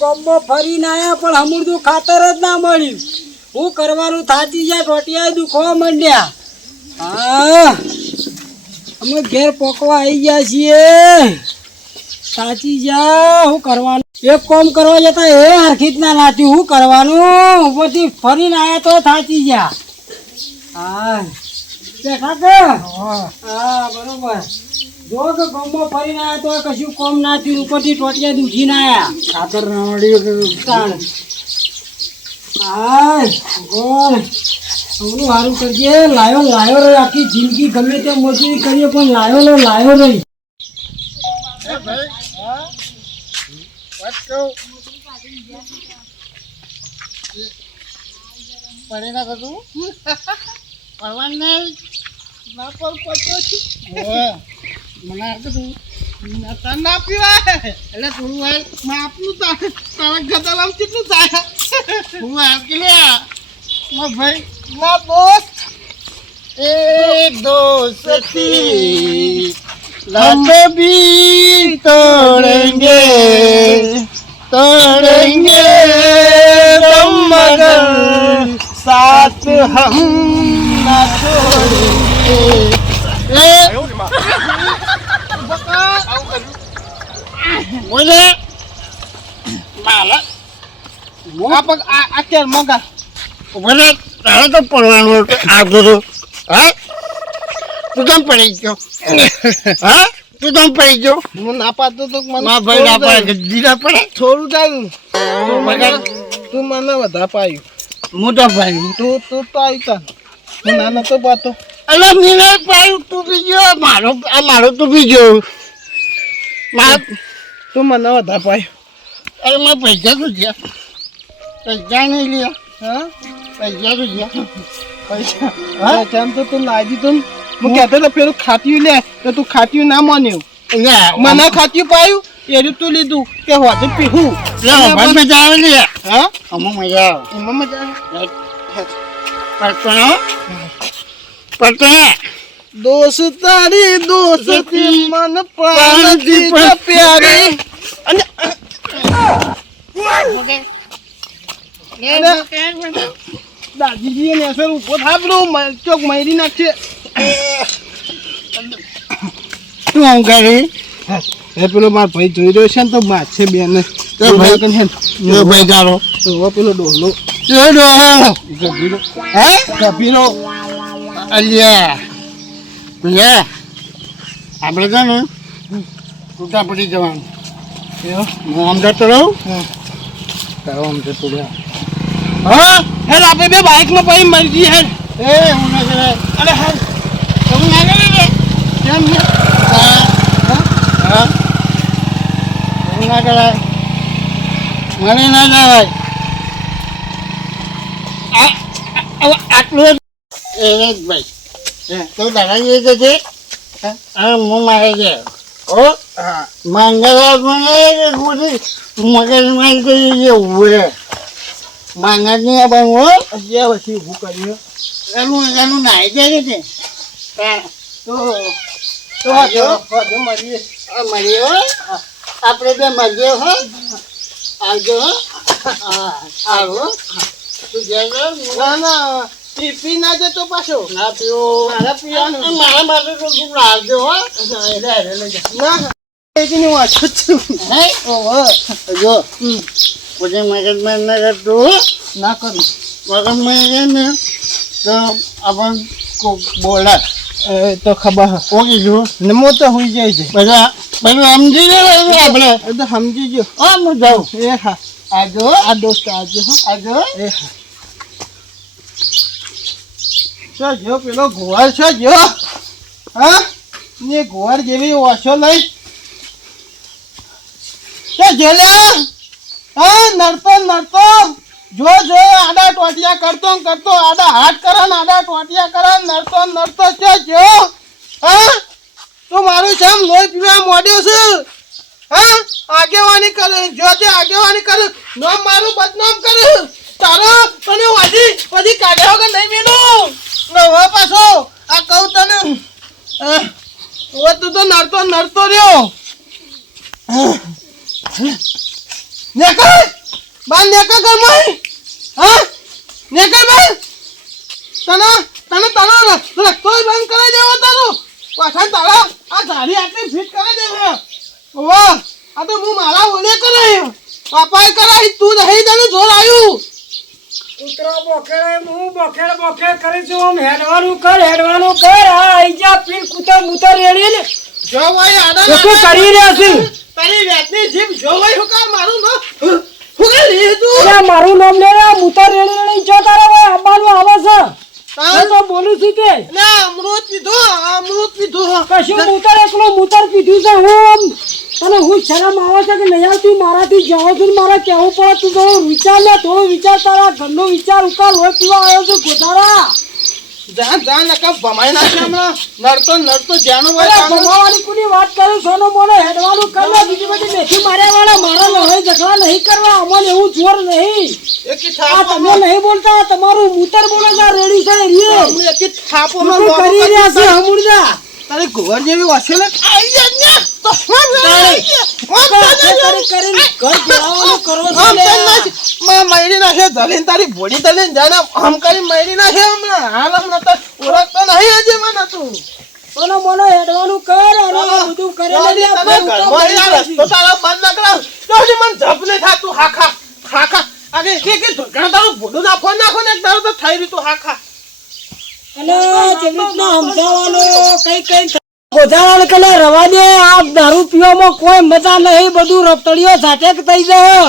ગામમાં ફરીને આયા પણ હમણાં ખાતર જ ના મળ્યું. શું કરવાનું થાચી જાય, ટોટિયા દુખવા માંડ્યા. હા અમે ઘેર પોકવા આવી ગયા છીએ. સાચી જા શું કરવાનું? એક કામ કરવા જતા એ હરખી જ ના નાચ્યું. શું કરવાનું? ઉપરથી ફરીને આયા તો થાચી જા. હા બેઠા કે હા બરોબર. જો કે ગામમાં ફરીને આયા તો કશું કોમ ના થયું. ઉપરથી ટોટિયા દુખીને આયા. ખાતર ના મળ્યું. હા બોલ હમણાં સારું કરજે. લાયો લાયો રે. આખી જિંદગી ગમે તે મજૂરી કરીએ પણ લાયો રહી. પડે ના કતું પડવાનું નહીં ના પર પડતો છું મને આપતું ના પીવાય એટલે થોડું વાર આપનું તારા ગદાલામ કેટલું થાય હું આપી લે ભાઈ ના દોસ્ત એક દોસ્તી हम भी तोड़ेंगे तुम मगर साथ हम ना छोड़ेंगे बोले माला आप અત્યારે મગા બોલે તારે તો પડવાનું આવતો તો હા તું કેમ પડી ગયો હા તું કેમ પડી ગયો હું ના પાડતો તો મને ભાઈ ના પાડે દીધા પડે થોડું ચાલ તું મને વધારે પાયું મોટા પાયું તું તો આવી હું નાનો તો પાતો અરે મેં પાયું તું બી ગયો મારો તું બી ગયો તું મને વધારે પાયું અરે મારા પૈસા તો ગયા પૈસા નહીં લ્યા હા પૈસા તો ગયા પૈસા હા કેમ તો તું લાવી તું હું કહેતો તો પેલું ખાત્યું લે તો તું ખાત્યું ના માન્યું મને ખાત્યું પાયું એનું તું લીધું કે હોતે પીવું મજા આવે ને હા આમાં મજા આવે એમાં મજા આવે પડતો દોસ્તારી દોસ્તી મન પ્રાણથી પ્યારી અને દાદીજી ને અસર ઉભો થાપડું ચોક મારી નાખશે તું આમ કરી એ પેલો મારો ભાઈ જોઈ રહ્યો છે ને તો માર છે બેન ભાઈ તારો તો પેલો ડોલો ગભીરો હે ગભીરો અલ્યા લે આપણે છે ને ટૂટા પડી જવાનું હું આમ જતો રહું તારો આમ જતો રહ્યો હા હેર આપણે બે બાઇકમાં પછી મરી જઈએ હેર એ હું ના કરે અરે હેર હું ના કરે કેમ ને હા હું ના કરાય મને ના જવાય આટલું એ ભાઈ તો દાદાજી તો છે હા હું મારે છે ઓ મંગળવાર મને મગજમાં કરી ઉભે માંગા નહીં આવવાનું હો હજી પછી ઊભું કર્યું એનું નાહી જાય છે તો મળીએ હો આપણે બે મળીએ હો આવજો હો આવો તું ના ના પી ના જતો પાછો ના પીવો મારા પીવાનું મારા માટે તો તું લાવજો હો ના એની વાંચું છું હે ઓહો જો પછી મગજમાં ના કરતું ના કરું મગજમાં ને તો આપણ બોલા તો ખબર ઓકી જો ને મોતો હોઈ જાય છે બધા બધું સમજી લે આપણે તો સમજી ગયો હા હું જાઉં એ હા આજો આ દોસ્ત આજો આજો એ હા જો પેલો ગોવાર છે જો હા ને ગોવાર જેવી ઓછો લઈ જેલે હા નડતો જો આડા ટોટિયા કરતો આડા હાથ કરે ને આડા ટોટિયા કરે નડતો છે જો હા તું મારું શામ લોહી પીવા મોડ્યો છે હા આગેવાની કરે જો તે આગેવાની કરે નામ મારું બદનામ કરે તારો તને વાજી પછી કાઢ્યા વગર નહીં મેલું નવા પાછો આ કહું તને તું તો નડતો રહ્યો નેકર બાર નેકર કર મય હા નેકર બાર તને રસ્તો બંધ કરી દેવો તારો પાછા તારા આ ધારી આટલી ફિટ કરી દેવે વાહ આ તો હું મારા ઓલે કરાયો પાપાએ કરાઈ તું નહીં તને જોર આવ્યું કૂતરો બોખેડે હું બોખેડ કરી છું આમ હેડવાનું કર આ આઈ જા પીર કૂતર મૂતર રેડી ને જો ભાઈ આડા શું કરી રહ્યા છે તારી વેટની જીભ જો ભાઈ હુકા મારું ન હુકા લે તું અરે મારું નામ લે મૂતર રેડી જો તારા ભાઈ આવવાનું આવે છે હું તો બોલું છું તે ના અમૃત પીધો કશું મૂતર પીધું છે હું શરમ આવે છે કે નહીં આવતી મારાથી જાઓ છું મારે કહેવું પડે તું તો વિચાર લે થોડો વિચાર તારા ઘરનો વિચાર ઉકાર હોય પીવા આવ્યો છું ગોતારા જા નકા ભમાઈ નાખે હમણાં નડતો જાનો ભમાવાની કોની વાત કરું સોનો મોનો હેડવાનું કર લે બીજી બધી મેથી માર્યા વાળા મારા લડાઈ ઝઘડા નહીં કરવા અમને એવું જોર નહીં આ તમે નહીં બોલતા તમારું મૂતર બોલે છે રેડી છે એક થાપો કરી રહ્યા છે હમુરદા તારી ઘોર જેવી વાસેલે આઈ જા ને તો મયડી નાખે દલીન તારી બોડી દલીન જાને આમ કરી મયડી નાખે હમણાં તો ઓળખતો નહીં આજે મને તું સોનો મોનો હેડવાનું કર અને બધું કરે રસ્તો તારા બંધ ના કરાવ તો મને જપ નહીં થાતું હાખા આગે કે ધોકણા તારું બોડું નાખો ને તારું તો થઈ રહ્યું તું હાખા અને જેવી રીતના સમજાવવાનો કઈ ગોધાવાળ કલે રવા દે આ દારૂ પીવામાં કોઈ મજા નહીં બધું રફતડીઓ સાથે થઈ જાય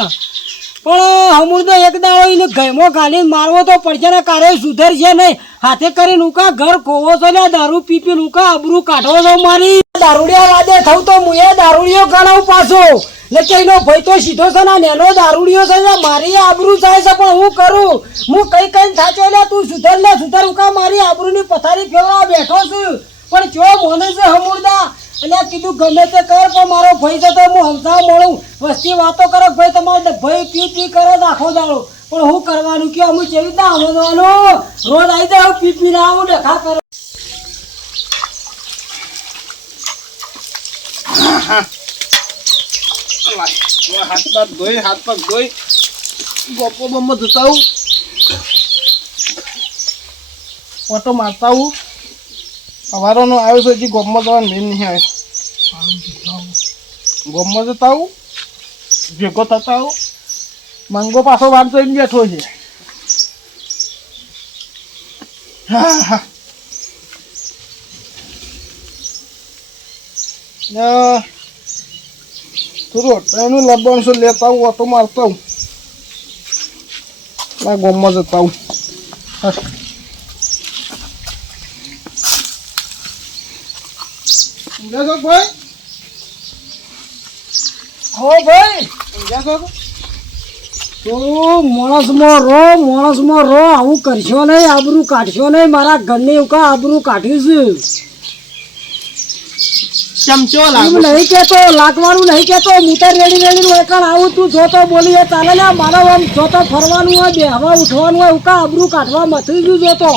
પણ હમુરદો એક દાડો એને ગયમો ખાલી મારવો તો પડશે ને કારે સુધરશે નહીં હાથે કરીને ઉકા ઘર ખોવો છો ને દારૂ પી ઉકા આબરૂ કાઢો છો મારી દારૂડિયા વાદે થવું તો હું એ દારૂડિયો ગણાવું પાછો એટલે એનો ભાઈ તો સીધો છે ને નેનો દારૂડિયો છે મારી આબરૂ થાય છે પણ હું કરું હું કઈ થાચો લે તું સુધર ઉકા મારી આબરૂની પથારી ફેરવા બેઠો છું પણ કેવો મોને છે હમુરદા અને કીધું ગમે તે કર પણ મારો ભાઈ છે તો હું હમસા મળું વસ્તી વાતો કરો ભાઈ તમારે ભાઈ પી કરે આખો દાડો પણ હું કરવાનું કે અમુક કેવી રીતના આવવાનું રોજ આવી જાય પી ને આવું દેખા કરો હાથ પગ ધોઈ ગોપો બમ્મો જતા હું ઓટો મારતા હું સવારનો આવ્યો છે હજી ગોમમાં જવાનું મેન નહીં આવે ગોમમાં જતા હું ભેગો થતા હું મંગો પાછો વાત જોઈને બેઠો છે હા થોડું એનું લબણ છે લેતા હું ઓટો મારતા હું ગોમમાં જતા હું ભાઈ હો ભાઈ તું માણસમાં રો આવું કરશો નહીં આબરૂ કાઢશો નહીં મારા ઘરની ઉકા આબરૂ કાઢ્યું છે ચમચો નહીં કેતો લાગવાનું નહીં કેતો મૂતર રેડી વેકણ આવું તું જોતો બોલી ચાલે ને મારો આમ જોતો ફરવાનું હોય બેહવા ઉઠવાનું હોય ઉકા આબરૂ કાઢવા મથી ગયું જોતો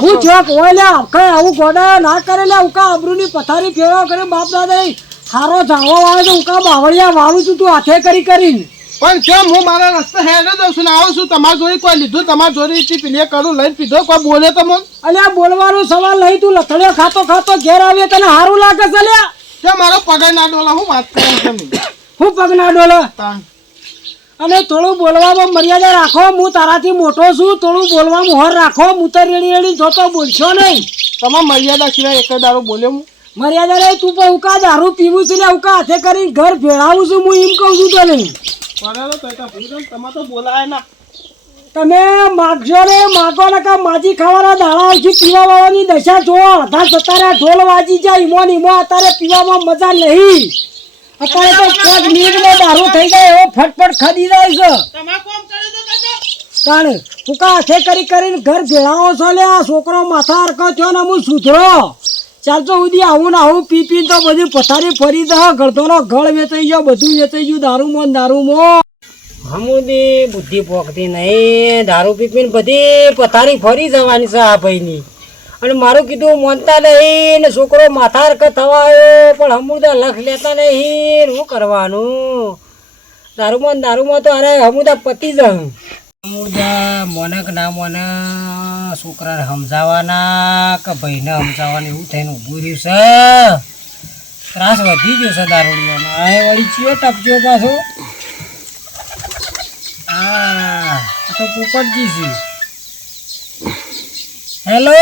હું ચોક હોય લે કઈ આવું ગોડા ના કરે લે ઉકા આબરૂની પથારી ફેરવા કરે બાપ દાદા સારો જાવો આવે તો ઉકા બાવળિયા વાળું છું તું હાથે કરીને પણ કેમ હું મારા રસ્તે હેડે દઉં છું ને આવું છું તમારી જોડે કોઈ લીધું તમારી જોડે પીલે કરું લઈને પીધો કોઈ બોલે તમને અલ્યા બોલવાનું સવાલ નહીં તું લથડ્યો ખાતો ઘેર આવીએ તને સારું લાગે છે લ્યા કે મારો પગાર ના ડોલા હું વાત કરું તમે હું પગ ના ડોલા અને થોડું બોલવામાં મર્યાદા રાખો હું તારાથી મોટો છું થોડું બોલવામાં હોર રાખો હું તો રેડી જોતો બોલશો નહીં તમારે મર્યાદા સિવાય એક દારૂ બોલ્યો હું મર્યાદા નહીં તું પણ ઉકા દારૂ પીવું છું ને ઉકા હાથે કરીને ઘર ભેળાવું છું હું એમ કહું છું તને તમે તો બોલાય ના તમે માગજો ને માગો ને કા માજી ખાવાના દાડા આવશે પીવા વાળાની દશા જો અડધા સતારા ઢોલ વાજી જાય ઈમો અત્યારે પીવામાં મજા નહીં અત્યારે તો 5 મિનિટમાં દારૂ થઈ જાય એવો ફટફટ ખાધી જાય છે તાણે ઉકા હાથે કરીને ઘર ભેળાવો છો લે આ છોકરો માથા હરકો છો ને હું સુધરો ચાલતો સુધી આવું ને આવું પી તો બધી પથારી ફરી દો ગળતોનો ગળ વેચાઈ ગયો બધું વેચાઈ ગયું દારૂમાં હમુદી બુદ્ધિ પોકતી નહીં દારૂ પીપીને બધી પથારી ફરી જવાની છે આ ભાઈની અને મારું કીધું માનતા નહીં ને છોકરો માથા હરકત થવા આવ્યો પણ હમુદા લખ લેતા નહીં શું કરવાનું દારૂમાં તો અરે હમુદા પતી જ હમુદા મોનક ના મોન છોકરાને સમજાવવાના કે ભાઈને સમજાવવાના એવું થઈને ઊભું રહ્યું છે ત્રાસ વધી ગયો છે દારૂડિયાનો આ વળી ચિયો ટપજો પાછો હા તો પોપટજી છે હેલો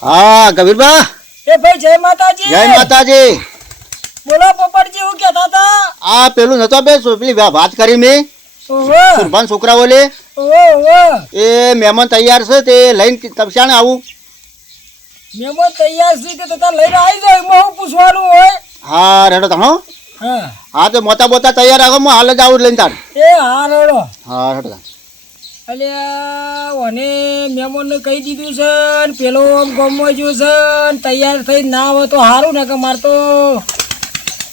હા કબીરબા એ ભાઈ જય માતાજી જય માતાજી બોલો પોપટજી હું કહેતા હતા આ પેલું નતો બે પેલી વાત કરી મેં ઓહો કુરબાન છોકરા બોલે ઓહો એ મહેમાન તૈયાર છે તે લઈને તપસ્યા ને આવું મેમો તૈયાર છે કે તાર લઈને આવી જાય એમાં હું પૂછવાનું હોય હા રેડો તા હો હા હા તો મોટા બોતા તૈયાર રાખો હું હાલ જ આવું લઈને તાર એ હા રેડો હા રેડો તા અલ્યા ઓને મહેમાનને કહી દીધું છે ને પેલો આમ ગમવા જ્યો છે ને તૈયાર થઈ ના આવે તો સારું ને કે મારે તો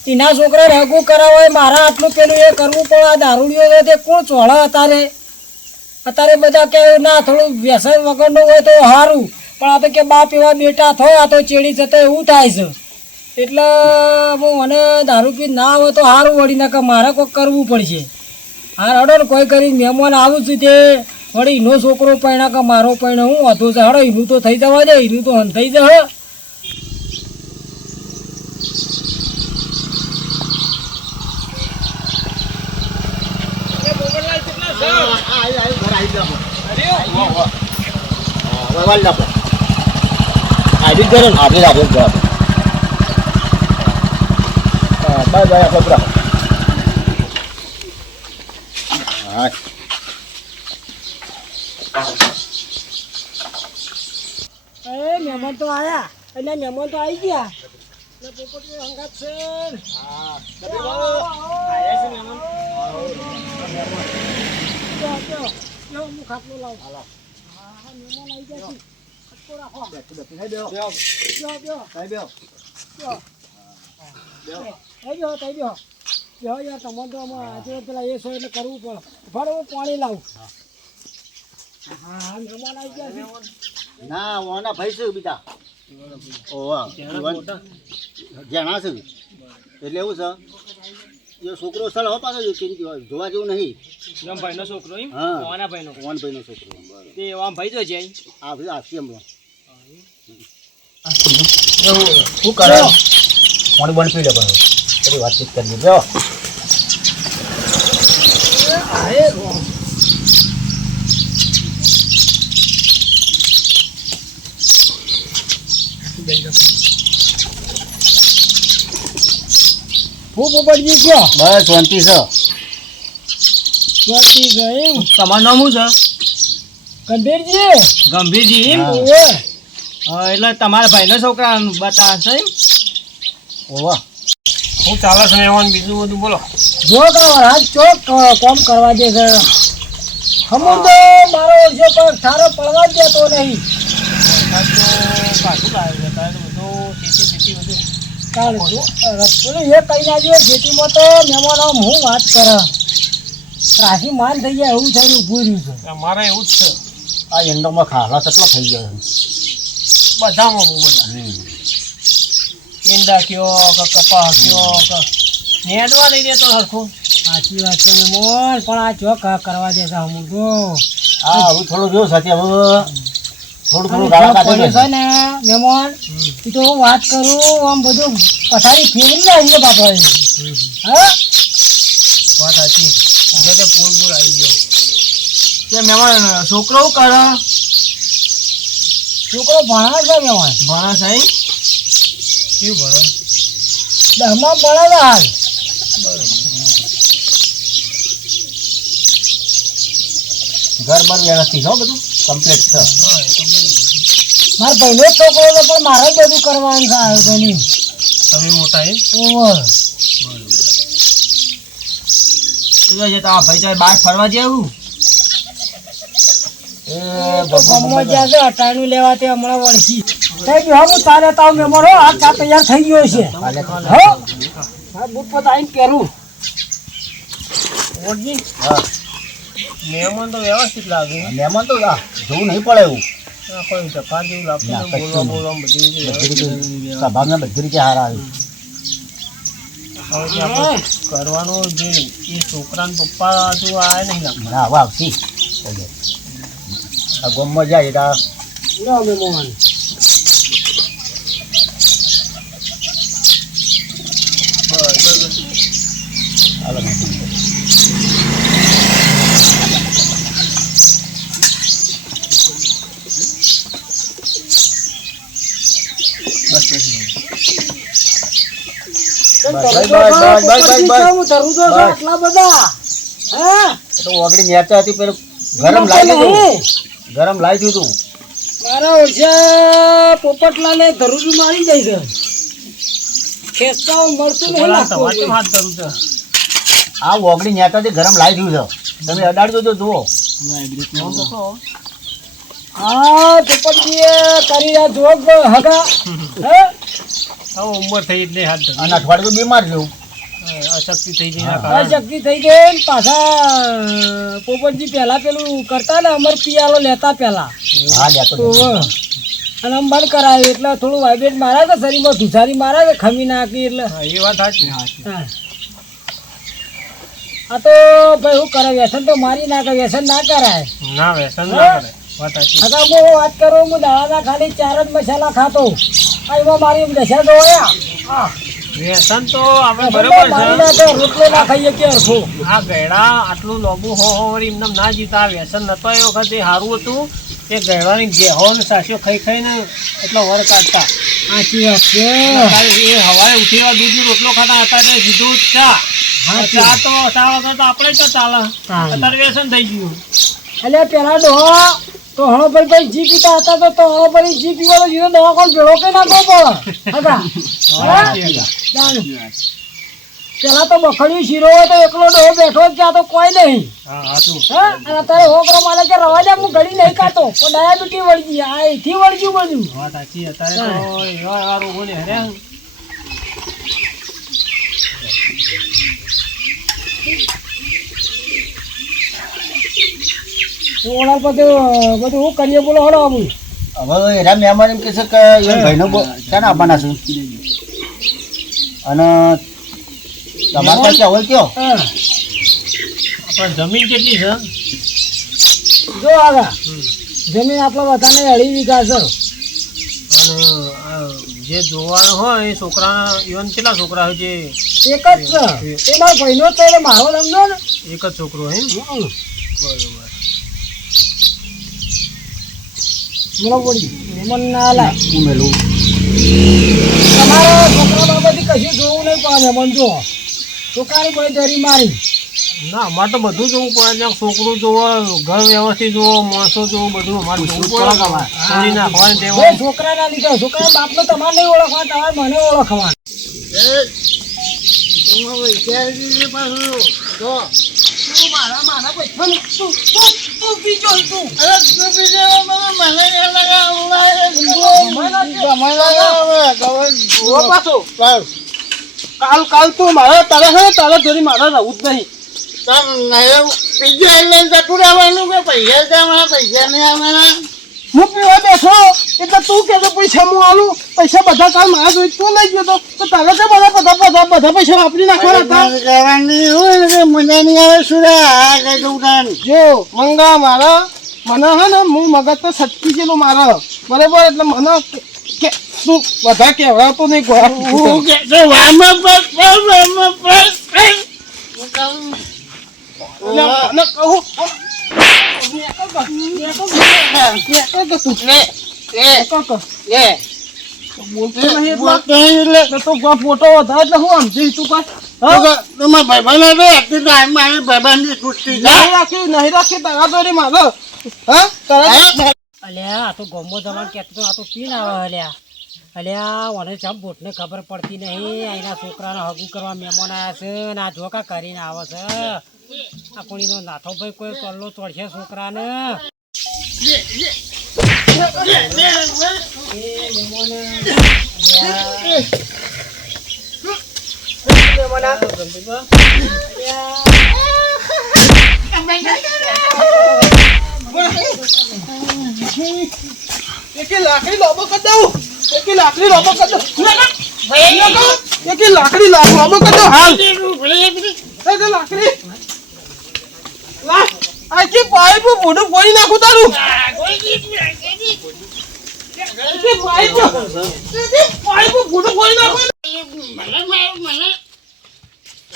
એના છોકરાને હગું કરાવે મારા હાથનું પેલું એ કરવું પડે આ દારૂડિયો છે તે કોણ ચોળે અત્યારે બધા કે ના થોડું વ્યસન વગરનું હોય તો સારું પણ આ તો કે બાપ એવા બેટા થાય આ તો ચેડી જતા એવું થાય છે એટલે હું મને દારૂ પી ના આવે તો સારું વળી ના કે મારે કોઈક કરવું પડશે હા હડો ને કોઈ કરી મહેમાન આવું છું તે વળી એનો છોકરો પૈણા કે મારો પૈણા હું હતો છે હડો એનું તો થઈ જવા દે એનું તો હન થઈ જશે એ મહેમાન તો આયા એટલે મહેમાન તો આવી ગયા એટલે પોપટ હંગાત છે હું ખાટલો લાવું હા મહેમાન આવી ગયા છે ખટકો રાખો યાર તમને તો આજે પેલા એ સો એટલે કરવું પડે ભલે હું પાણી લાવું હા મહેમાન આવી ગયા છે ના ઓના ભાઈ છે બીજા ઓવા જાણા છે એટલે એવું છે એ છોકરો સળ હો પાછો જોવા જેવું નહીં ભાઈનો છોકરો એમ હા ઓના ભાઈનો ઓન ભાઈનો છોકરો તે આમ ભાઈ જો છે આ ભાઈ આખી હમણાં શું કરે પાણી બંધ પી લે પણ બધી વાતચીત કરી દીધો હું પોપટજી કયો બસ શાંતિ છે સ્વાતિ છે એમ તમારું નામ શું છે ગંભીરજી ગંભીરજી એમ ઓવે એટલે તમારા ભાઈનો છોકરા બતા છે એમ ઓવા હું ચાલે છે એવાનું બીજું બધું બોલો જો તો રાત ચોક કોમ કરવા દે છે હમું તો મારો ઓળશો પર સારો પડવા જ દેતો નહીં પાછું લાવ્યું છે તારે તો બધું ખેતી બધું ચાલે રસ્તો એ કઈ ના જો ખેતીમાં તો મહેમાનો હું વાત કરે ત્રાસી માન થઈ જાય એવું થઈને ઊભું રહ્યું છે અમારે એવું જ છે આ એંડોમાં ખાલા કેટલો થઈ ગયો બધામાં બહુ બધા ઈંડા કયો કે કપા કયો કે નેદવા નહીં દેતો સરખું સાચી વાત છે મહેમાન પણ આ ચોક કરવા દે છે અમુક તો હા હું થોડું જોઉં સાથે હવે થોડું અને ગાળા ચોક પડ્યો કાઢે છે ને મહેમાન એ તો હું વાત કરું આમ બધું પથારી ફેરવી નાખી બાપા હા વાત સાચી જો તે પૂર આવી ગયો તે મહેમાન છોકરો શું કરે છોકરો ભણા છે મહેમાન ભણા સાહેબ કેવું ભણો દહમાં ભણે હાલ ઘર બર વ્યવસ્થિત હો બધું કમ્પ્લીટ છે મારા ભાઈનો જ છોકરો હતો પણ મારે જ બધું કરવાનું છે આયોજન તમે મોટા એમ ઓવર તમારા ભાઈ તારે બહાર ફરવા જેવું એ તો ગમમાં જ્યાં છે અટાણું લેવા તે હમણાં વળશી થઈ ગયું હું તારે તાવ મેમોર હો આ ચા તૈયાર થઈ ગયો છે હો હા બુટ પર આવીને પહેરું ઓળજી હા મહેમાન તો વ્યવસ્થિત લાગે મહેમાન તો જોવું નહીં પડે એવું આ કોઈ ધક્કા જેવું લાગતું ના, નહીં. કશું બોલવા બધી રીતે બધી રીતે સ્વભાવના બધી રીતે સારા આવે હવે જે આપણે કરવાનું જે એ છોકરાના પપ્પા હજુ આયા નહીં લાગતા. મને આવા આવશે આ ગોમમાં જાય એટલે લો મહેમાન હાલો નાખી દો. બસ બસ આટલા બધા હે તો ઓગળી નેચા હતી પેલું ગરમ લાવી દીધું ગરમ લાવી દીધું મારા ઓછા પોપટલાલે ધરુજી મારી જાય છે ખેંચતા મળતું નહીં બોલા લાગતું તમારે કેમ હાથ ધરું છે? આ ઓગળી નેચાથી ગરમ લાવી દીધું છે તમે અડાડી દો જુઓ આમ તો કહો. હા પોપટજી કરી આ જોગ હગા હે હવે ઉંમર થઈ એટલે હાથ ધરું. અને અઠવાડિયું બીમાર જેવું અશક્તિ થઈ જઈને આ કારણે. શક્તિ થઈ ગઈ ને પાછા પોપટજી પહેલા પેલું કરતા ને અમર પિયાલો લેતા પહેલા હા લેતો તો અને આમ બંધ કરાવ્યું એટલે થોડું વાઇબ્રેટ મારા કે શરીરમાં ધુસારી મારા કે ખમી નાખી એટલે હા, એ વાત સાચી. હા. આ તો ભાઈ હું કરે વ્યસન તો મારી નાખે વ્યસન ના કરાય ના વ્યસન ના કરે. વાત સાચી. અગા હું વાત કરું હું દાડાના ખાલી 4 જ મસાલા ખાતો આ એમાં મારી દશા તો હોય વ્યસન તો આપણે બરોબર મારી છે. નાખે રોટલો ના ખાઈએ કે હરખો આ ગયડા આટલું લોબુ હો વળી એમને ના જીતા. આ વ્યસન નતો એ વખતે સારું હતું કે ગયડાની ગેહો ને સાસ્યો ખાઈ ખાઈને એટલો વર કાઢતા. સાચી વાત છે એ હવારે ઉઠીને દૂધનો રોટલો ખાતા હતા એટલે સીધું ચા. ચા તો ચા વગર તો આપણે તો ચાલે. અત્યારે વ્યસન થઈ ગયું. એટલે પેલા ડોહો તો હણો ભાઈ જી પીતા હતા તો હણો ભાઈ જી પીવાનો જીરો દવા કોણ ભેળો કે નાખવો પડે હતા પેલા તો બખડ્યું શીરો હોય તો એકલો ડોહો બેઠો જ ત્યાં તો કોઈ નહીં હા હાચું. હા અને અત્યારે હોકરો મારે કે રવા દે હું ઘડી નહીં ખાતો પણ ડાયાબિટી વળગી આ એથી વળગ્યું બધું વાત સાચી. અત્યારે તો એવા રોગો ને હરે ઓળા બધું બધું હું કરીએ બોલો હળો આવું હવે એના મહેમાન એમ કહે છે કે એ ભાઈનો ક્યાં આપવાના છું અને તમારે પાસે હોય કયો હા આપણે જમીન કેટલી છે? જો આગા જમીન આપણા બધાને 2.5 વીઘા છે અને આ જે જોવાનું હોય એ છોકરાના ઈવન કેટલા છોકરા હોય જે એક જ છે એ મારો ભાઈનો જ છે એટલે મારો સમજો ને એક જ છોકરો હે? બરોબર. મને પડી મને ના લાય ઉમેલું તમારા છોકરા બાબતે કશું જોવું નહીં પામે મને જો છોકરાની કોઈ જરી મારી ના અમારે તો બધું જોવું પડે. ત્યાં છોકરું જોવો, ઘર વ્યવસ્થિત જોવો, માણસો જોવો, બધું અમારે જોવું પડે. છોડી નાખવાની બે તેવું. છોકરાના લીધે છોકરા બાપનો તમારે નહીં ઓળખવા તમારે મને ઓળખવાનું કાલ તું મારા તારા જોડી મારા રહું જ નહીં. પૈસા નહીં આવવાના. હું પીવા બેઠો એટલે તું કે પૈસા હું આલું. પૈસા બધા કાલ મારા જોઈ તું લઈ ગયો તો તારે તો બધા પૈસા વાપરી નાખવાના હતા. જો મંગા મારા મને હે ને હું મગજ તો સટકી ગયેલું મારા બરાબર એટલે મને કે તું બધા કહેવાતો નહીં કોઈ મને કહું ફોટો વધારે એટલે હું સમજી તું નહીં રાખી તારા જોડે મારો અલ્યા આ તો ગોમો જવાન કહેતો તો આ તો પીન આવે અલ્યા અલ્યા મને ચમ બોટને ખબર પડતી નહીં અહીંના છોકરાને હગું કરવા મહેમાન આવ્યા છે ને આ જોકા કરીને આવે છે આ કોણીનો નાથો ભાઈ કોઈ કલ્લો ચડશે છોકરાને એકે લાકડી લોબો કરી દઉં. એકે લાકડી લોબો કરી દઉં. એકે લાકડી લોબો કરી દઉં હાલ. એ લાકડી લા આખી પાઇપ મોઢું ફોડી નાખું તારું. પાઇપ મોઢું ફોડી નાખું.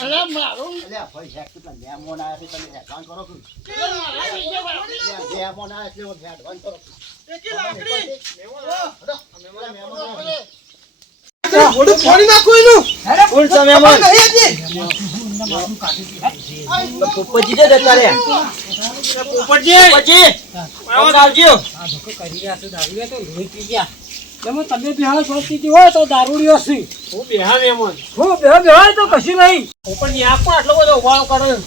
અલ્યા ભાઈ હેક કેટલા મહેમાન આયા છે તમે હેરાન કરો છો મહેમાન આયા છે હું હેરાન કરો એકે લાકડી મોઢું ફોડી નાખું એનું. કોણ છે મહેમાન? નહીં હજી. પોપટજી જે જતા રહ્યા. પોપટજી આવજો. આ ધોકો કરી રહ્યા છો દારૂ તો લોહી પી ગયા. તમે બિહાર શોધતી હોય તો દારૂડિયો છે. હું બેહા મહેમાન હું બેહો તો કશું નહીં. પોપટજી આપ પણ આટલો બધો ઉભાળો કરે અરે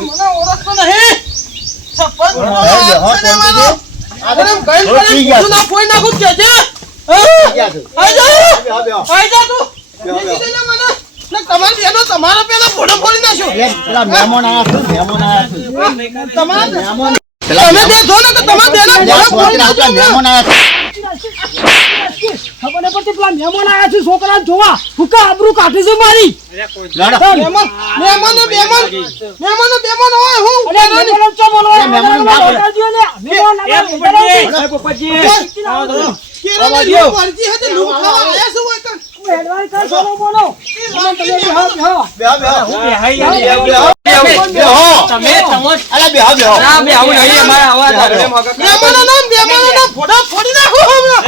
મને ઓળખતો નહીં. છપ્પન હા, અરે ગઈ થઈ ગયા. ના ફોઈ નાખું કે છે. ગયા છે આઈ જા બેહો બેહો આઈ જા તું. બેહો, બેહો. નીકળી જા મને. ને તમારે બેનો તમારા પેલા ફોટો ફોડી નાખ્યો. પેલા મહેમાન આયા છે તમારા મહેમાન તમે તે જો ને કે તમારા બેનો ફોટો ફોડી નાખ્યો. મહેમાન આયા ખબર નહીં પડતી પેલા મહેમાન આયા છે છોકરા જોવા. હુકા આબરૂ કાઢી છે મારી. મહેમાન હોય હું અરે મહેમાન ચો બોલો. મહેમાન ના બોલે. કેરા ને લ્યો મરજી હતી લૂક ખાવા આયા છો હોય કન. એડવાન્સ કર બોલો બોલો. તમે બેહો બેહો. બેહો બેહો હું બેહાઈ બેહો ગયા. બેહો તમે અલા બેહો બેહો મહેમાનના નામ ફોટો ફોડી નાખો હમણાં.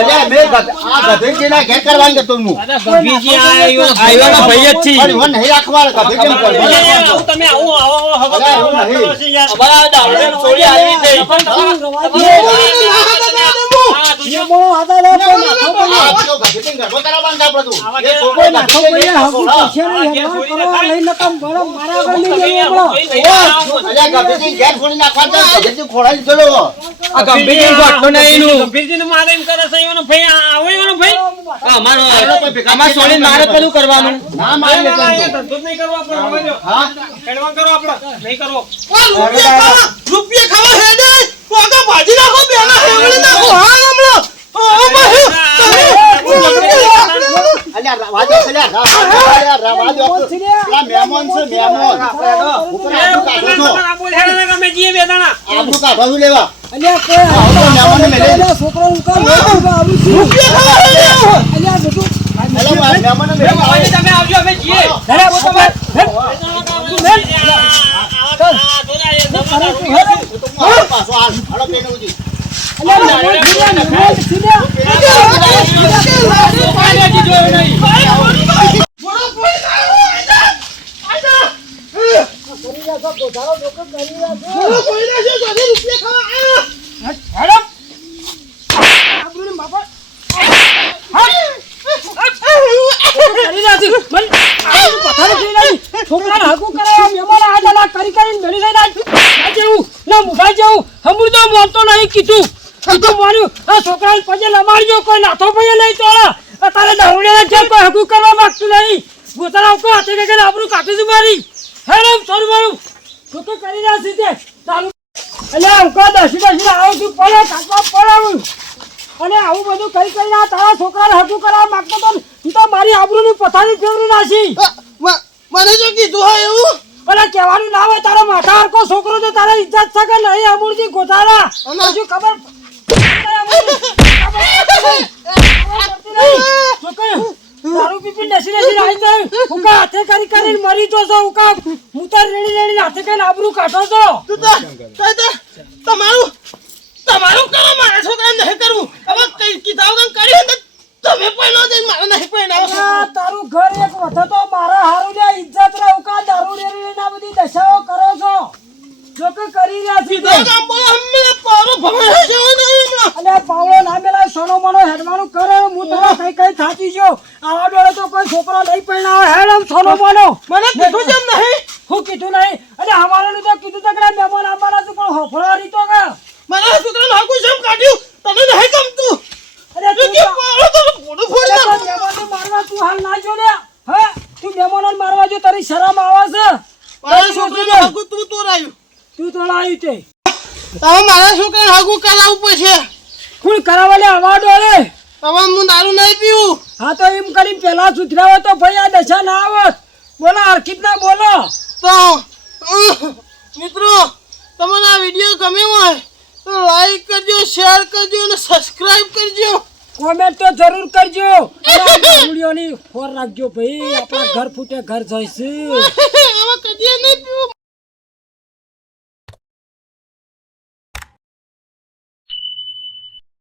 અલ્યા મેં આ ગધેડીના ઘેર કરવાનું હતું હું ગભીજી આયો ભાઈ જ છે પણ નહીં રાખવા ગધેડી કેમ કરવાનું તમે આવો હવે અલ્યા, એવું નહીં. અમારા દારૂ ચોરી આવી છે મહેમાનો હતા ને કોઈ નાખો પડ્યો. આ તો ગધેડી ગરબો કરાવવાનું છે આપણે તો. એ કોઈ છોકરો નાખો ગધેડી પડ્યો. લઈને હગું છોકરો. પૂછ્યા નહીં. હેરાન કરવા લઈ નકમ બરો મારા આગળ નહીં લેવો પડો. અલ્યા ગધેડી ઘેર છોડી નાખવા છે ગધેડી ખોળાઈ દીધેલો ગભીરજીને મારે એમ કરે છે એવાનો ભાઈ આવો એવાનો ભાઈ ના મારી લેતો ધંધો જ નહીં કરવો આપણે હવે જો. હા એડવાન્સ કરો આપણે નહીં કરવો રૂપિયા ખાવા હેડે કોકા ભાજી નાખો બેના હેવળી નાખો હા હમણાં અલ્યા વાજો અલ્યા વાજો પેલા મહેમાન છે મહેમાન ઉપર આબરૂ કાઢો છો અમે જઈએ બે દાણા આબરૂ કાઢો છો લેવા અલ્યા કોઈ મહેમાનને મેલે. અલ્યા છોકરો ઉકા લો આવું છું. અલ્યા બધું અલ્યા મહેમાનને મેલે. તમે આવજો અમે જઈએ ધરે બોતો મેં પાછો હાલ હાલો પેને ઉજી અલ્યા મહેમાન સીધા છોકરા હકુ કરાવવા મહેમાન આયા કરી કરીને મેળી લઈને જેવું ના મુઠા જેવું હમુરદો મોમતો નહીં કીધું કીધું માર્યું આ છોકરાને પગે લમાડજો કોઈ નાથો પગે નહીં તોડા અત્યારે દારૂડિયાના જેમ કોઈ હકુ કરવા માંગતું નહીં પોતાના ઉપર હાથે કે આબરૂ કાઢી દઉં મારી હેરામ સોરું મારું છોકરો કરી રહ્યા સીધે ચાલુ એટલે અંકા દસી આવું છું પડે કાચવા પડાવું અને આવું બધું કરી કરીને આ તારા છોકરાને હકુ કરવા માંગતો તો તું તો મારી આબરૂની પથારી ફેરવી નાખી મને જો કીધું હોય એવું અરે કહેવાનું ના હોય તારો માથા હરકો છોકરો તો તારા ઇજ્જત છે કે નહીં અમૂર્તિ ગોધારા હજુ ખબર દારૂ પીપી નસી આવી જાય ઉકા હાથે કરી કરીને મરી તો છો ઉકા મુતર રેડી હાથે કરીને આબરૂ કાઢો છો તમારું કરો મારા છોકરાને નહીં કરવું હવે કઈ કીધા વગર કર્યું ને તમે પણ ન મારે નહીં પણ તારું ઘર એક વખત તો મારા હારું લે ઇજ્જત રહે ઉકા દારૂ રેડી ના બધી દશાઓ કરો છો જો કે કરી રહ્યા છે કામ બોલો હમણાં પારો ભમાય છે અલે પાવળો ના મેલા સોનો મનો હેડવાનું કરે હું તો કઈ થાચી ગયો આવા ડોળે તો કોઈ છોકરો નહીં પરણાવે હેડમ સોનો મનો મને કીધું જેમ નહીં હું કીધું નહીં અલે અમારું તો કીધું તો કે મહેમાન આવવાના તો પણ હોફળા રીતો કે મારા છોકરાને હાકુ જેમ કાઢ્યું તને નહીં ગમતું અરે તું કે પારો તો મોઢું ફોડી નાખો મહેમાનને મારવા તું હાલ ના જો લે હે તું મહેમાનને મારવા જો તારી શરમ આવે છે મારા છોકરાને હાકુ તું તોરાયું તું તો લાવી તે હવે મારા છોકરાને હગું કરાવવું પડશે. કોણ કરાવવા લે આવા ડોળે? હવે હું દારૂ નહીં પીવું. હા તો એમ કરીને પેલા સુધરાવો તો ભાઈ આ દશા ના આવત. બોલો હરખીત ના બોલો. તો મિત્રો તમને આ વિડીયો ગમ્યો હોય તો લાઈક કરજો, શેર કરજો અને સબસ્ક્રાઇબ કરજો. કોમેન્ટ તો જરૂર કરજો. વિડીયોની ફોર રાખજો ભાઈ. આપણા ઘર ફૂટે ઘર જઈશું. હવે કદી નહીં પીવું.